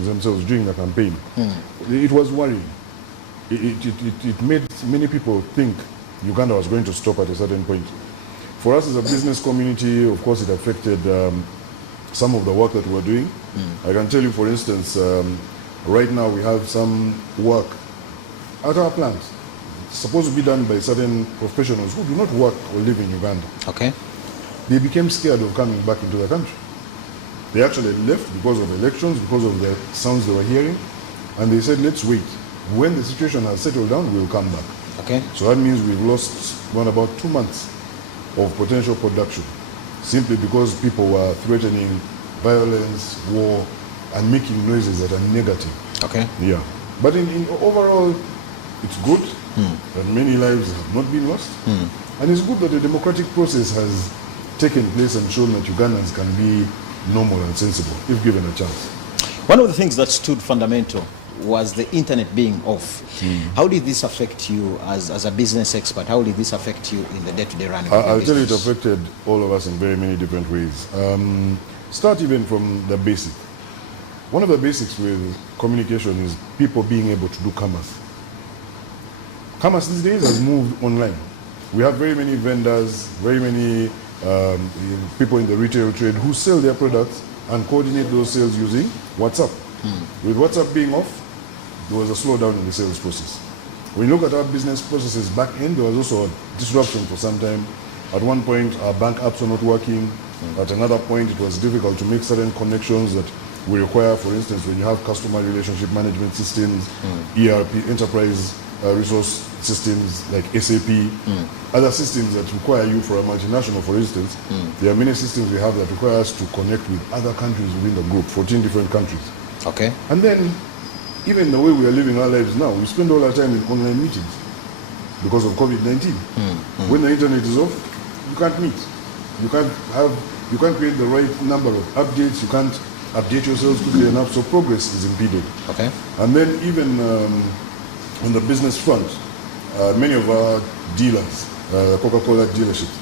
politicians themselves during the campaign. It was worrying. It made many people think Uganda was going to stop at a certain point. For us as a business community, of course, it affected some of the work that we're doing. I can tell you, for instance, right now we have some work at our plant. It's supposed to be done by certain professionals who do not work or live in Uganda. Okay. They became scared of coming back into the country. They actually left because of elections, because of the sounds they were hearing, and they said, let's wait. When the situation has settled down, we'll come back. Okay. So that means we've lost about 2 months of potential production, simply because people were threatening violence, war, and making noises that are negative. Okay. Yeah. But in overall, it's good that many lives have not been lost. And it's good that the democratic process has taken place and shown that Ugandans can be normal and sensible if given a chance. One of the things that stood fundamental was the internet being off. How did this affect you as a business expert? How did this affect you in the day-to-day running of your I'll tell you, it business? affected all of us in very many different ways. Start even from the basic. One of the basics with communication is people being able to do commerce. Commerce these days has moved online. We have very many vendors, very many people in the retail trade who sell their products and coordinate those sales using WhatsApp. With WhatsApp being off, there was a slowdown in the sales process. When you look at our business processes back end, there was also a disruption for some time. At one point, our bank apps were not working. At another point, it was difficult to make certain connections that we require. For instance, when you have customer relationship management systems, ERP, enterprise resource systems like SAP, other systems that require you for a multinational, for instance, there are many systems we have that require us to connect with other countries within the group, 14 different countries. Okay. And then, even the way we are living our lives now, we spend all our time in online meetings because of COVID-19. When the internet is off, you can't meet. You can't create the right number of updates. You can't update yourselves quickly enough, so progress is impeded. Okay. And then even on the business front, many of our dealers, Coca-Cola dealerships,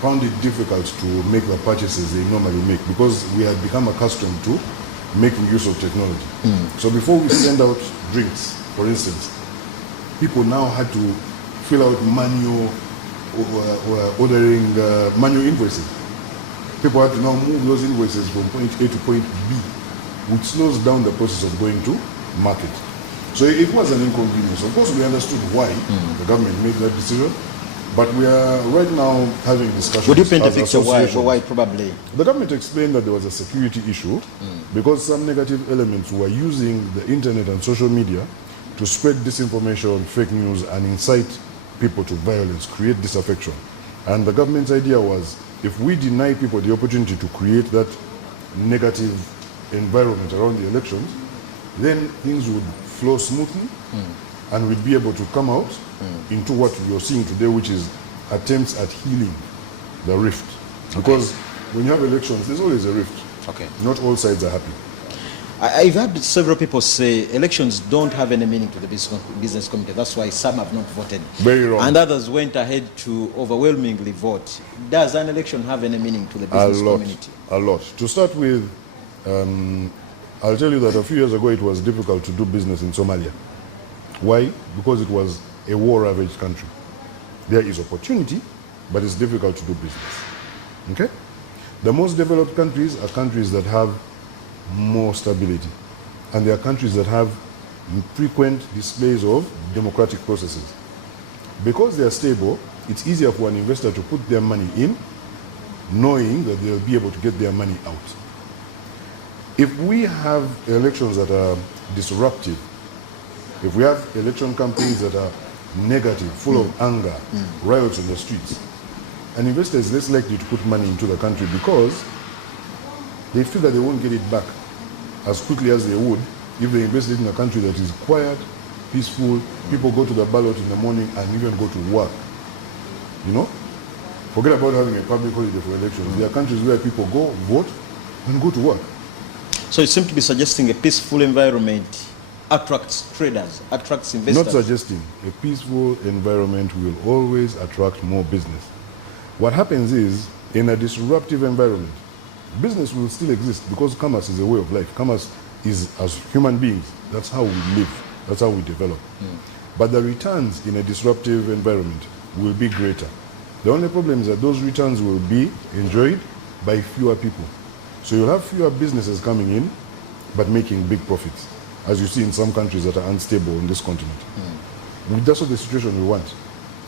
found it difficult to make the purchases they normally make because we had become accustomed to making use of technology. So before we send out drinks, for instance, people now had to fill out manual ordering, manual invoices. People had to now move those invoices from point A to point B, which slows down the process of going to market. So it was an inconvenience. Of course, we understood why the government made that decision, but we are right now having discussions. Would you paint a as picture associations. why probably? The government explained that there was a security issue because some negative elements were using the internet and social media to spread disinformation, fake news, and incite people to violence, create disaffection. And the government's idea was, if we deny people the opportunity to create that negative environment around the elections, then things would flow smoothly and we'd be able to come out into what you're seeing today, which is attempts at healing the rift. Because when you have elections, there's always a rift. Okay. Not all sides are happy. I've had several people say elections don't have any meaning to the business community. That's why some have not voted. Very wrong. And others went ahead to overwhelmingly vote. Does an election have any meaning to the business community? A lot. To start with, I'll tell you that a few years ago it was difficult to do business in Somalia. Why? Because it was a war-ravaged country. There is opportunity, but it's difficult to do business. Okay? The most developed countries are countries that have more stability. And there are countries that have frequent displays of democratic processes. Because they are stable, it's easier for an investor to put their money in, knowing that they'll be able to get their money out. If we have elections that are disruptive, if we have election campaigns that are negative, full of anger, riots on the streets, an investor is less likely to put money into the country because they feel that they won't get it back as quickly as they would if they invested in a country that is quiet, peaceful, people go to the ballot in the morning and even go to work. You know? Forget about having a public holiday for elections. There are countries where people go, vote, and go to work. So it seems to be suggesting a peaceful environment attracts traders, attracts investors. Not suggesting. A peaceful environment will always attract more business. What happens is, in a disruptive environment, business will still exist because commerce is a way of life. Commerce is as human beings. That's how we live. That's how we develop. But the returns in a disruptive environment will be greater. The only problem is that those returns will be enjoyed by fewer people. So you'll have fewer businesses coming in, but making big profits, as you see in some countries that are unstable on this continent. That's what the situation we want.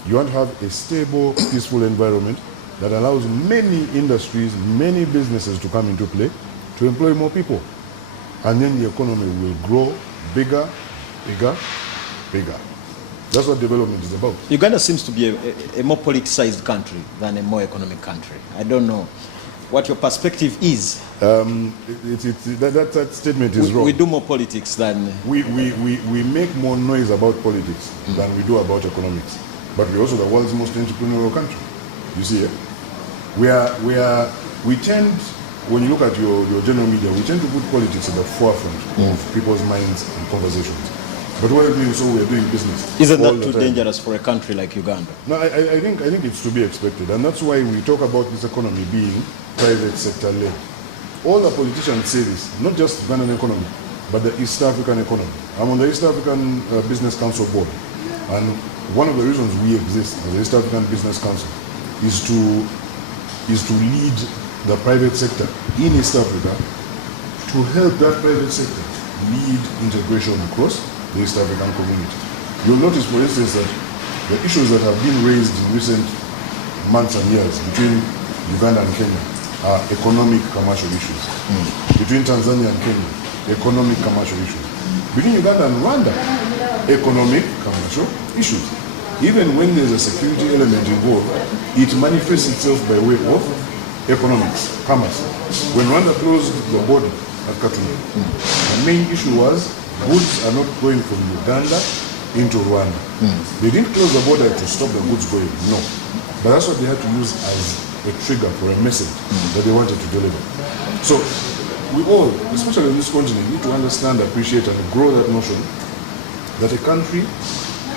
You want to have a stable, peaceful environment that allows many industries, many businesses to come into play, to employ more people. And then the economy will grow bigger, bigger, bigger. That's what development is about. Uganda seems to be a more politicized country than a more economic country. I don't know what your perspective is. That statement is wrong. We do more politics than... We make more noise about politics than we do about economics. But we're also the world's most entrepreneurial country. You see, we tend, when you look at your general media, we tend to put politics at the forefront of people's minds and conversations. But while doing so, we're doing business. Isn't that too dangerous for a country like Uganda? No, I think it's to be expected. And that's why we talk about this economy being private sector led. All the politicians say this, not just Ugandan economy, but the East African economy. I'm on the East African Business Council board. And one of the reasons we exist as the East African Business Council is to lead the private sector in East Africa to help that private sector lead integration across the East African community. You'll notice, for instance, that the issues that have been raised in recent months and years between Uganda and Kenya are economic commercial issues. Between Tanzania and Kenya, economic commercial issues. Between Uganda and Rwanda, economic commercial issues. Even when there's a security element involved, it manifests itself by way of economics, commerce. When Rwanda closed the border at Katuna, the main issue was goods are not going from Uganda into Rwanda. They didn't close the border to stop the goods going, no. But that's what they had to use as a trigger for a message that they wanted to deliver. So we all, especially in this continent, need to understand, appreciate, and grow that notion that a country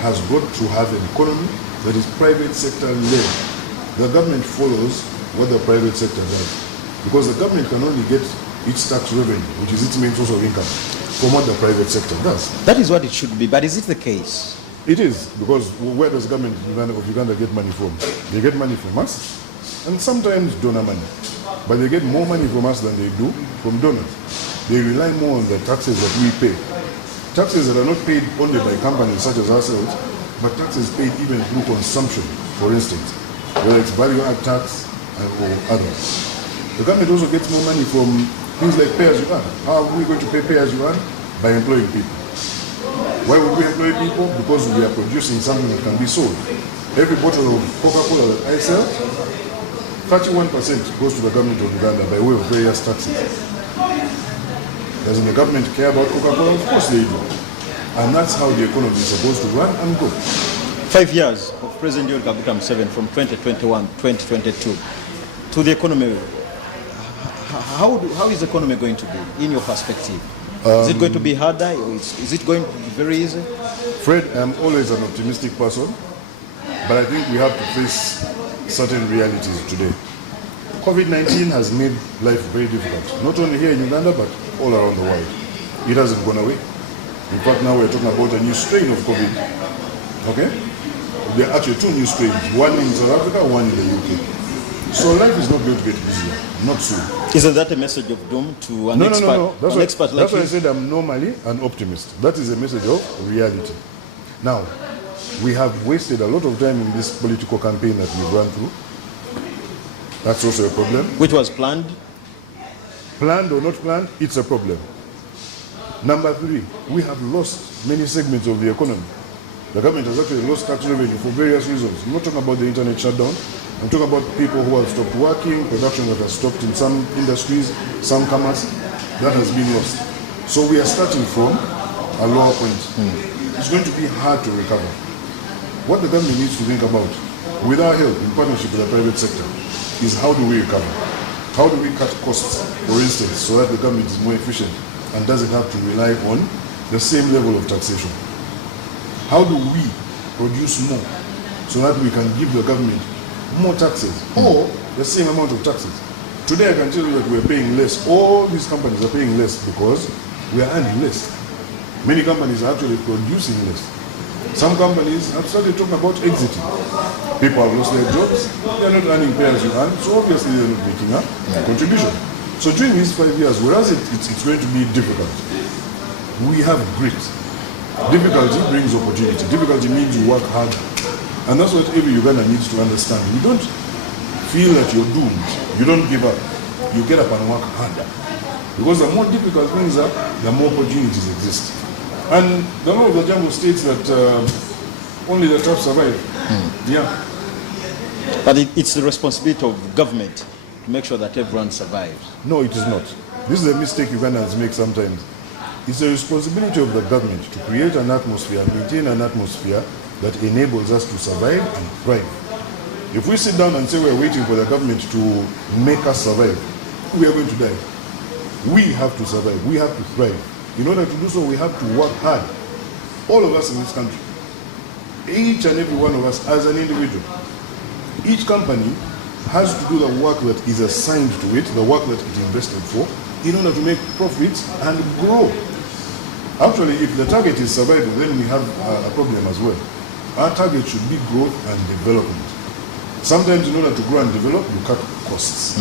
has got to have an economy that is private sector led. The government follows what the private sector does. Because the government can only get its tax revenue, which is its main source of income, from what the private sector does. That is what it should be, but is it the case? It is, because where does the government of Uganda get money from? They get money from us, and sometimes donor money. But they get more money from us than they do from donors. They rely more on the taxes that we pay. Taxes that are not paid only by companies such as ourselves, but taxes paid even through consumption, for instance, whether it's value add tax or others. The government also gets more money from things like pay as you earn. How are we going to pay as you earn? By employing people. Why would we employ people? Because we are producing something that can be sold. Every bottle of Coca-Cola that I sell, 31% goes to the government of Uganda by way of various taxes. Doesn't the government care about Coca-Cola? Of course they do. And that's how the economy is supposed to run and go. 5 years of President Yoweri Kaguta Museveni from 2021, 2022 to the economy. How is the economy going to be, in your perspective? Is it going to be harder, or is it going to be very easy? Fred, I'm always an optimistic person, but I think we have to face certain realities today. COVID-19 has made life very difficult, not only here in Uganda, but all around the world. It hasn't gone away. In fact, now we're talking about a new strain of COVID. Okay? There are actually two new strains, one in South Africa, one in the UK. So life is not going to get easier, not soon. Isn't that a message of doom to an expert? No. That's like why I said I'm normally an optimist. That is a message of reality. Now, we have wasted a lot of time in this political campaign that we've run through. That's also a problem. Which was planned? Planned or not planned, it's a problem. Number three, we have lost many segments of the economy. The government has actually lost tax revenue for various reasons. I'm not talking about the internet shutdown. I'm talking about people who have stopped working, production that has stopped in some industries, some commerce. That has been lost. So we are starting from a lower point. It's going to be hard to recover. What the government needs to think about, with our help, in partnership with the private sector, is how do we recover? How do we cut costs, for instance, so that the government is more efficient and doesn't have to rely on the same level of taxation? How do we produce more so that we can give the government more taxes or the same amount of taxes? Today I can tell you that we're paying less. All these companies are paying less because we are earning less. Many companies are actually producing less. Some companies have started talking about exiting. People have lost their jobs, they are not earning pay as you earn, so obviously they are not making a contribution. So during these 5 years, whereas it's going to be difficult, we have grit. Difficulty brings opportunity. Difficulty means you work hard. And that's what every Ugandan needs to understand. You don't feel that you're doomed. You don't give up. You get up and work harder. Because the more difficult things are, the more opportunities exist. And the law of the jungle states that only the tough survive. Yeah. But it's the responsibility of government to make sure that everyone survives. No, it is not. This is a mistake Ugandans make sometimes. It's the responsibility of the government to create an atmosphere, maintain an atmosphere that enables us to survive and thrive. If we sit down and say we're waiting for the government to make us survive, we are going to die. We have to survive. We have to thrive. In order to do so, we have to work hard. All of us in this country. Each and every one of us as an individual. Each company has to do the work that is assigned to it, the work that it invested for, in order to make profits and grow. Actually, if the target is survival, then we have a problem as well. Our target should be growth and development. Sometimes in order to grow and develop, you cut costs.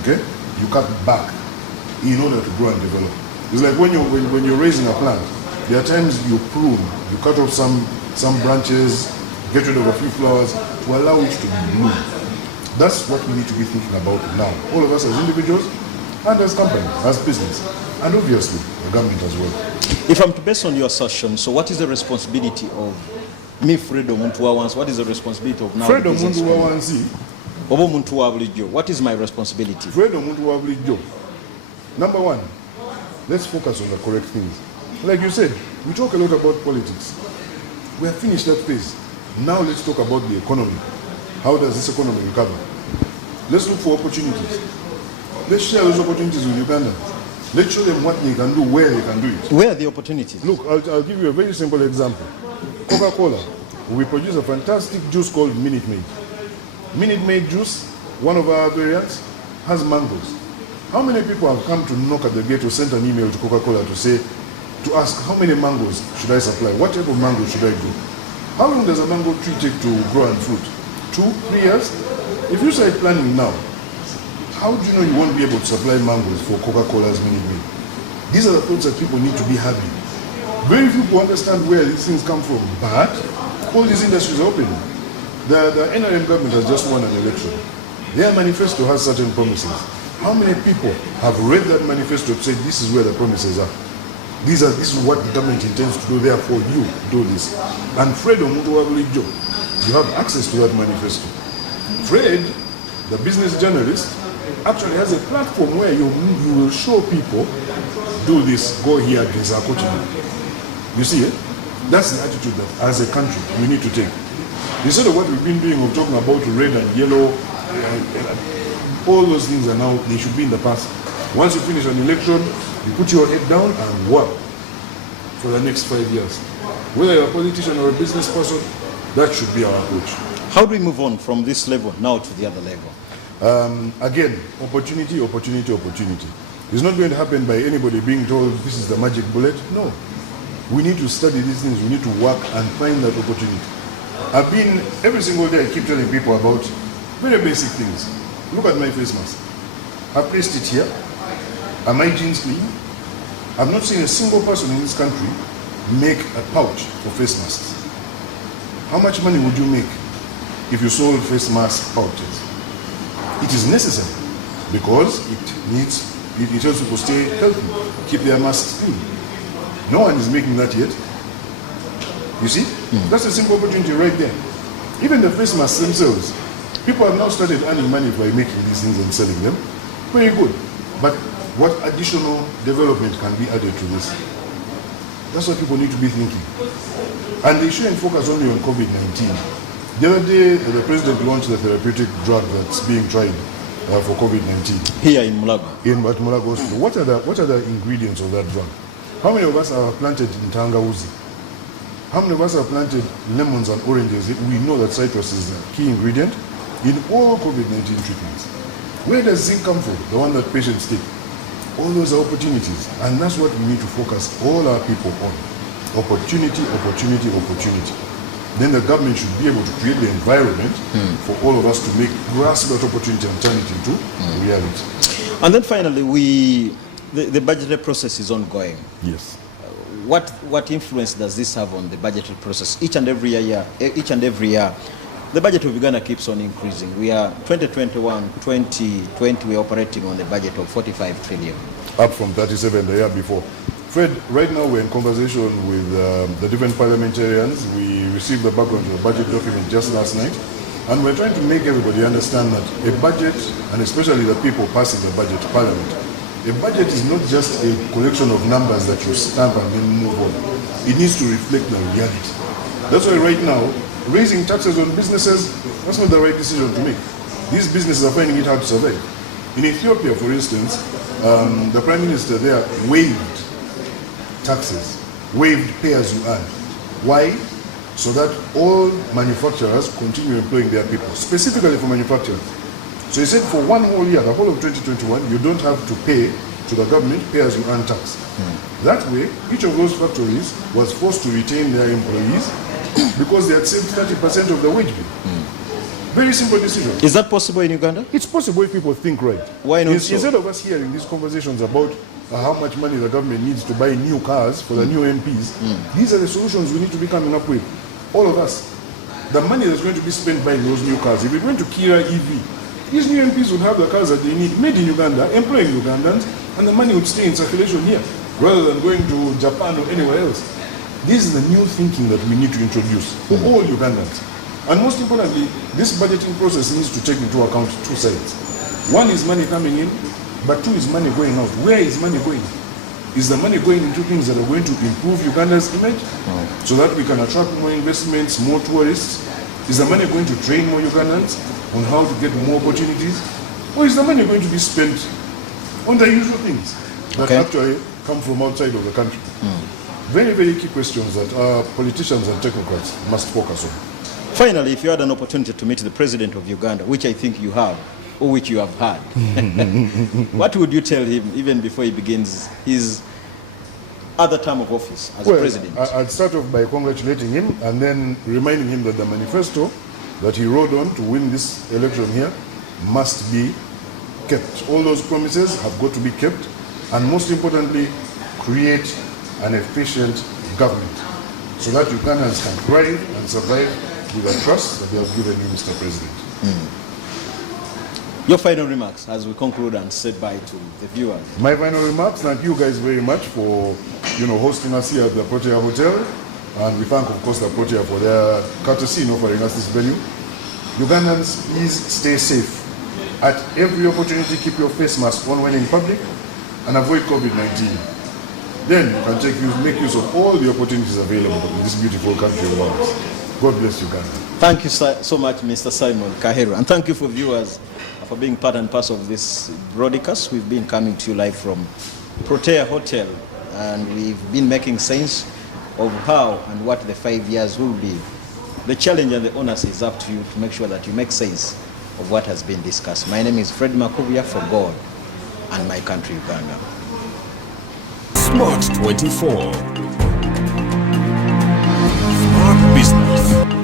Okay? You cut back in order to grow and develop. It's like when you're raising a plant, there are times you prune, you cut off some branches, get rid of a few flowers to allow it to bloom. That's what we need to be thinking about now. All of us as individuals and as companies, as business, and obviously the government as well. If I'm to base on your assertion, so what is the responsibility of me, Fredo Muntu? What is the responsibility of now? Fredo Muntu, what is my responsibility? Fredo Muntu, number one, let's focus on the correct things. Like you said, we talk a lot about politics. We have finished that phase. Now let's talk about the economy. How does this economy recover? Let's look for opportunities. Let's share those opportunities with Ugandans. Let's show them what they can do, where they can do it. Where are the opportunities? Look, I'll give you a very simple example. Coca-Cola, we produce a fantastic juice called Minute Maid. Minute Maid juice, one of our variants, has mangoes. How many people have come to knock at the gate or sent an email to Coca-Cola to ask how many mangoes should I supply? What type of mango should I grow? How long does a mango tree take to grow and fruit? 2, 3 years? If you start planning now, how do you know you won't be able to supply mangoes for Coca-Cola's Minute Maid? These are the thoughts that people need to be having. Very few people understand where these things come from, but all these industries are open. The NRM government has just won an election. Their manifesto has certain promises. How many people have read that manifesto to say this is where the promises are? This is what the government intends to do, therefore you do this. And Fred Omutuwabulijo, you have access to that manifesto. Fred, the business journalist, actually has a platform where you will show people, do this, go here, there's a coaching. You see it? That's the attitude that as a country we need to take. Instead of what we've been doing of talking about red and yellow, all those things are now, they should be in the past. Once you finish an election, you put your head down and work for the next 5 years. Whether you're a politician or a business person, that should be our approach. How do we move on from this level now to the other level? Again, opportunity. It's not going to happen by anybody being told this is the magic bullet. No. We need to study these things. We need to work and find that opportunity. Every single day I keep telling people about very basic things. Look at my face mask. I placed it here. Are my jeans clean? I've not seen a single person in this country make a pouch for face masks. How much money would you make if you sold face mask pouches? It is necessary because it helps people stay healthy, keep their masks clean. No one is making that yet. You see? That's a simple opportunity right there. Even the face masks themselves, people have now started earning money by making these things and selling them. Very good. But what additional development can be added to this? That's what people need to be thinking. And they shouldn't focus only on COVID-19. The other day, the president launched the therapeutic drug that's being tried for COVID-19. Here in Mulago. At Mulago Hospital. What are the ingredients of that drug? How many of us are planted in Tangawuzi? How many of us have planted lemons and oranges? We know that citrus is the key ingredient in all COVID-19 treatments. Where does zinc come from? The one that patients take. All those are opportunities, and that's what we need to focus all our people on. Opportunity, opportunity, opportunity. Then the government should be able to create the environment for all of us to grasp that opportunity and turn it into reality. And then finally, the budgetary process is ongoing. Yes. What influence does this have on the budgetary process? Each and every year, the budget of Uganda keeps on increasing. We are 2021, 2020, we are operating on a budget of 45 trillion. Up from 37 the year before. Fred, right now we're in conversation with the different parliamentarians. We received the background of the budget document just last night, and we're trying to make everybody understand that a budget, and especially the people passing the budget to Parliament, a budget is not just a collection of numbers that you stamp and then move on. It needs to reflect the reality. That's why right now, raising taxes on businesses, that's not the right decision to make. These businesses are finding it hard to survive. In Ethiopia, for instance, the Prime Minister there waived taxes, waived pay-as-you-earn. Why? So that all manufacturers continue employing their people, specifically for manufacturers. So he said for one whole year, the whole of 2021, you don't have to pay to the government pay-as-you-earn tax. That way, each of those factories was forced to retain their employees because they had saved 30% of the wage bill. Very simple decision. Is that possible in Uganda? It's possible if people think right. Why not so? Instead of us hearing these conversations about how much money the government needs to buy new cars for the new MPs, these are the solutions we need to be coming up with. All of us. The money that's going to be spent buying those new cars, if we're going to Kira EV, these new MPs would have the cars that they need, made in Uganda, employing Ugandans, and the money would stay in circulation here, rather than going to Japan or anywhere else. This is the new thinking that we need to introduce for all Ugandans. And most importantly, this budgeting process needs to take into account two sides. One is money coming in, but two is money going out. Where is money going? Is the money going into things that are going to improve Uganda's image so that we can attract more investments, more tourists? Is the money going to train more Ugandans on how to get more opportunities? Or is the money going to be spent on the usual things that actually come from outside of the country? Very, very key questions that our politicians and technocrats must focus on. Finally, if you had an opportunity to meet the President of Uganda, which I think you have, or which you have had, what would you tell him even before he begins his other term of office as president? I'd start off by congratulating him and then reminding him that the manifesto that he wrote on to win this election here must be kept. All those promises have got to be kept, and most importantly, create an efficient government so that Ugandans can thrive and survive with the trust that they have given you, Mr. President. Your final remarks as we conclude and say bye to the viewers. My final remarks, thank you guys very much for hosting us here at the Protea Hotel, and we thank of course the Protea for their courtesy in offering us this venue. Ugandans, please stay safe. At every opportunity, keep your face mask on when in public and avoid COVID-19. Then you can make use of all the opportunities available in this beautiful country of ours. God bless Uganda. Thank you so much, Mr. Simon Kaheru, and thank you for viewers for being part and parcel of this broadcast. We've been coming to you live from Protea Hotel, and we've been making sense of how and what the 5 years will be. The challenge and the onus is up to you to make sure that you make sense of what has been discussed. My name is Fred Makuya for God and my country, Uganda. Smart 24. Smart Business.